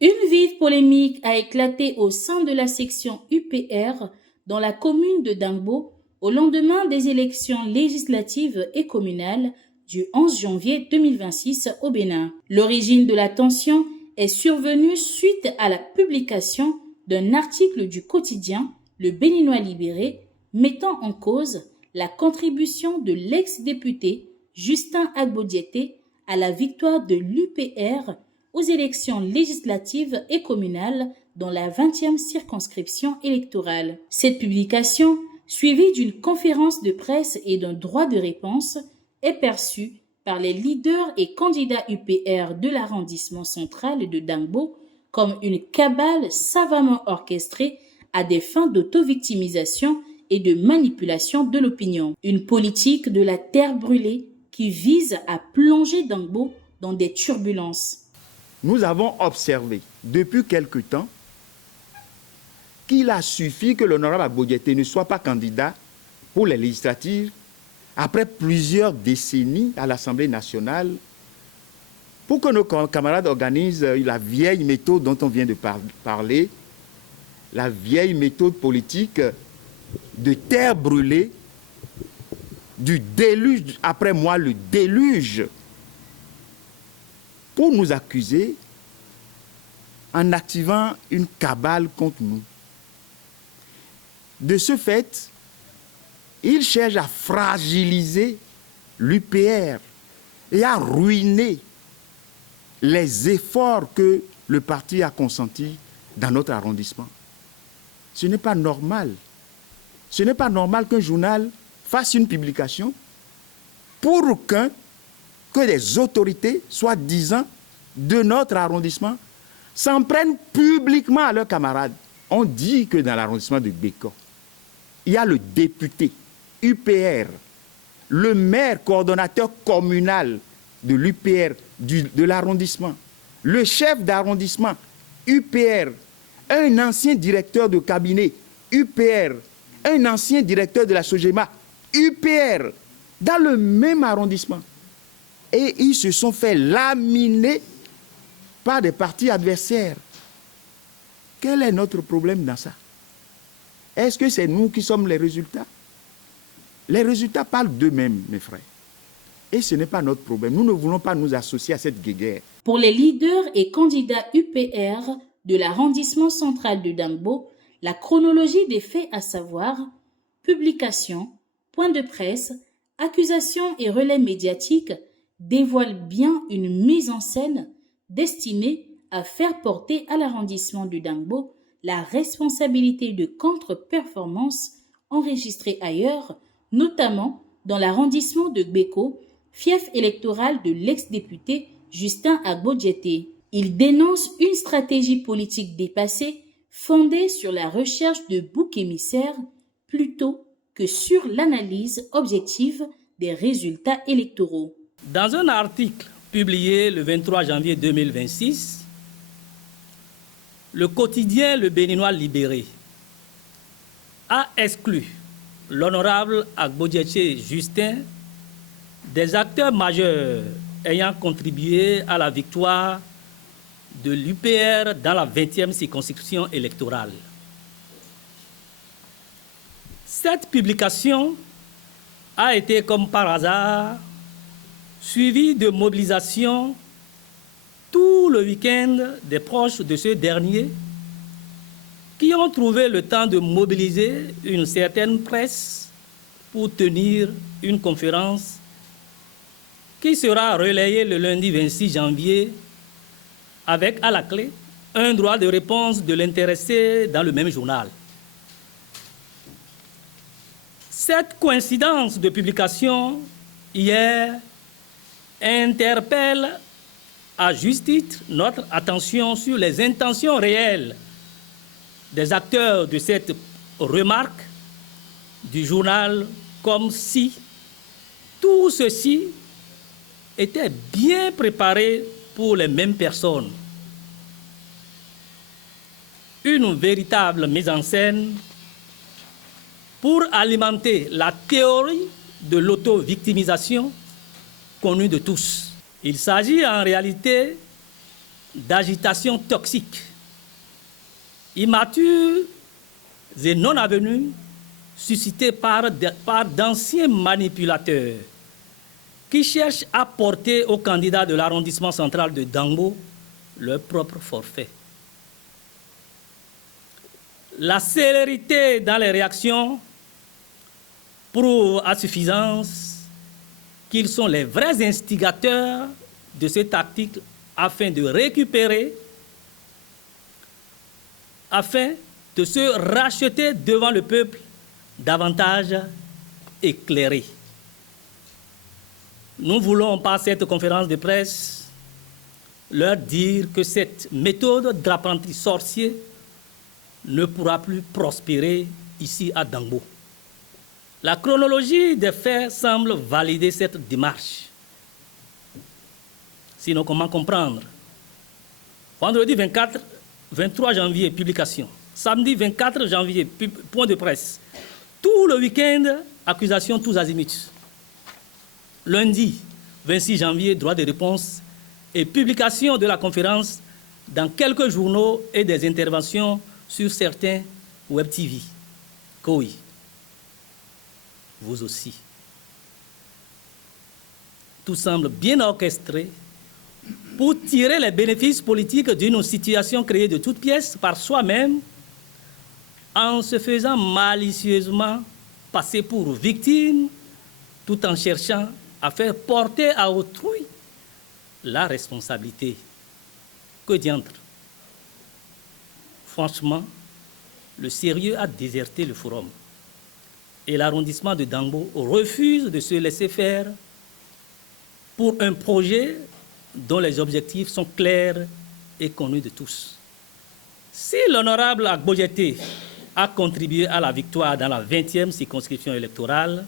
Une vive polémique a éclaté au sein de la section UPR dans la commune de Dangbo au lendemain des élections législatives et communales du 11 janvier 2026 au Bénin. L'origine de la tension est survenue suite à la publication d'un article du quotidien Le Béninois libéré mettant en cause la contribution de l'ex-député Justin Agbo-Diété à la victoire de l'UPR aux élections législatives et communales dans la 20e circonscription électorale. Cette publication, suivie d'une conférence de presse et d'un droit de réponse, est perçue par les leaders et candidats UPR de l'arrondissement central de Dangbo comme une cabale savamment orchestrée à des fins d'auto-victimisation et de manipulation de l'opinion. Une politique de la terre brûlée qui vise à plonger Dangbo dans des turbulences. Nous avons observé depuis quelque temps qu'il a suffi que l'honorable Agbo-Diété ne soit pas candidat pour les législatives après plusieurs décennies à l'Assemblée nationale pour que nos camarades organisent la vieille méthode dont on vient de parler, la vieille méthode politique de terre brûlée, du déluge, après moi le déluge, pour nous accuser en activant une cabale contre nous. De ce fait, il cherche à fragiliser l'UPR et à ruiner les efforts que le parti a consentis dans notre arrondissement. Ce n'est pas normal. Ce n'est pas normal qu'un journal fasse une publication pour que des autorités, soi-disant, de notre arrondissement, s'en prennent publiquement à leurs camarades. On dit que dans l'arrondissement de Gbeko, il y a le député UPR, le maire coordonnateur communal de l'UPR de l'arrondissement, le chef d'arrondissement UPR, un ancien directeur de cabinet UPR, un ancien directeur de la SOGEMA UPR, dans le même arrondissement. Et ils se sont fait laminer par des partis adversaires. Quel est notre problème dans ça? Est-ce que c'est nous qui sommes les résultats? Les résultats parlent d'eux-mêmes, mes frères. Et ce n'est pas notre problème. Nous ne voulons pas nous associer à cette guéguerre. Pour les leaders et candidats UPR de l'arrondissement central de Dangbo, la chronologie des faits, à savoir publication, point de presse, accusations et relais médiatiques, dévoile bien une mise en scène destinée à faire porter à l'arrondissement de Dangbo la responsabilité de contre-performances enregistrées ailleurs, notamment dans l'arrondissement de Gbeko, fief électoral de l'ex-député Justin Agbo-Diété. Il dénonce une stratégie politique dépassée fondée sur la recherche de boucs émissaires plutôt que sur l'analyse objective des résultats électoraux. Dans un article publié le 23 janvier 2026, le quotidien Le Béninois libéré a exclu l'honorable Agbo-Diété Justin des acteurs majeurs ayant contribué à la victoire de l'UPR dans la 20e circonscription électorale. Cette publication a été, comme par hasard, suivie de mobilisations tout le week-end des proches de ce dernier qui ont trouvé le temps de mobiliser une certaine presse pour tenir une conférence qui sera relayée le lundi 26 janvier avec à la clé un droit de réponse de l'intéressé dans le même journal. Cette coïncidence de publication hier interpelle à juste titre notre attention sur les intentions réelles des acteurs de cette remarque du journal, comme si tout ceci était bien préparé pour les mêmes personnes. Une véritable mise en scène pour alimenter la théorie de l'auto-victimisation connue de tous. Il s'agit en réalité d'agitation toxique, immatures et non avenues, suscitées par d'anciens manipulateurs qui cherchent à porter aux candidats de l'arrondissement central de Dangbo leur propre forfait. La célérité dans les réactions prouve à suffisance qu'ils sont les vrais instigateurs de cet article afin de récupérer, afin de se racheter devant le peuple davantage éclairé. Nous voulons, par cette conférence de presse, leur dire que cette méthode d'apprenti sorcier ne pourra plus prospérer ici à Dangbo. La chronologie des faits semble valider cette démarche. Sinon, comment comprendre? Vendredi 23 janvier, publication. Samedi 24 janvier, point de presse. Tout le week-end, accusation tous azimuts. Lundi 26 janvier, droit de réponse et publication de la conférence dans quelques journaux et des interventions sur certains web TV. KOI. Vous aussi. Tout semble bien orchestré pour tirer les bénéfices politiques d'une situation créée de toutes pièces par soi-même en se faisant malicieusement passer pour victime tout en cherchant à faire porter à autrui la responsabilité. Que diantre? Franchement, le sérieux a déserté le forum et l'arrondissement de Dangbo refuse de se laisser faire pour un projet dont les objectifs sont clairs et connus de tous. Si l'honorable Agbodjeté a contribué à la victoire dans la 20e circonscription électorale,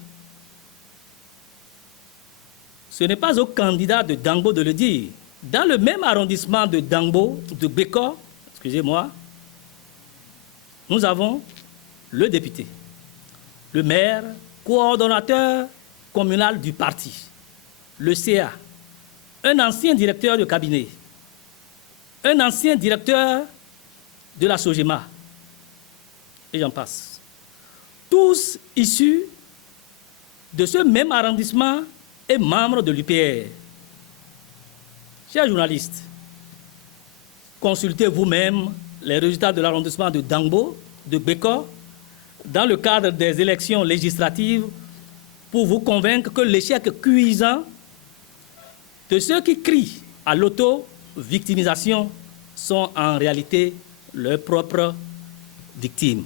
ce n'est pas au candidat de Dangbo de le dire. Dans le même arrondissement de Dangbo, de Beko, excusez-moi, nous avons le député, le maire, coordonnateur communal du parti, le CA, un ancien directeur de cabinet, un ancien directeur de la SOGEMA, et j'en passe. Tous issus de ce même arrondissement et membres de l'UPR. Chers journalistes, consultez vous-même les résultats de l'arrondissement de Dangbo, de Beko, dans le cadre des élections législatives pour vous convaincre que l'échec cuisant de ceux qui crient à l'auto-victimisation sont en réalité leurs propres victimes.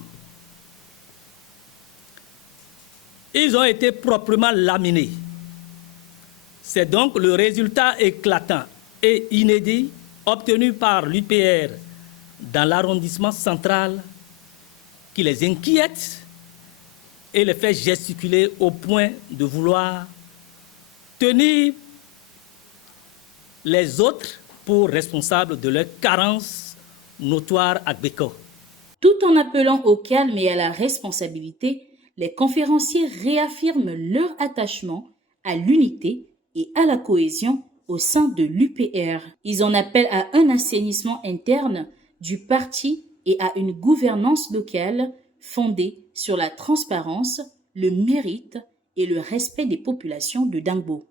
Ils ont été proprement laminés. C'est donc le résultat éclatant et inédit obtenu par l'UPR dans l'arrondissement central qui les inquiète et les fait gesticuler au point de vouloir tenir les autres pour responsables de leur carence notoire à Beko. Tout en appelant au calme et à la responsabilité, les conférenciers réaffirment leur attachement à l'unité et à la cohésion au sein de l'UPR. Ils en appellent à un assainissement interne du parti et à une gouvernance locale fondée sur la transparence, le mérite et le respect des populations de Dangbo.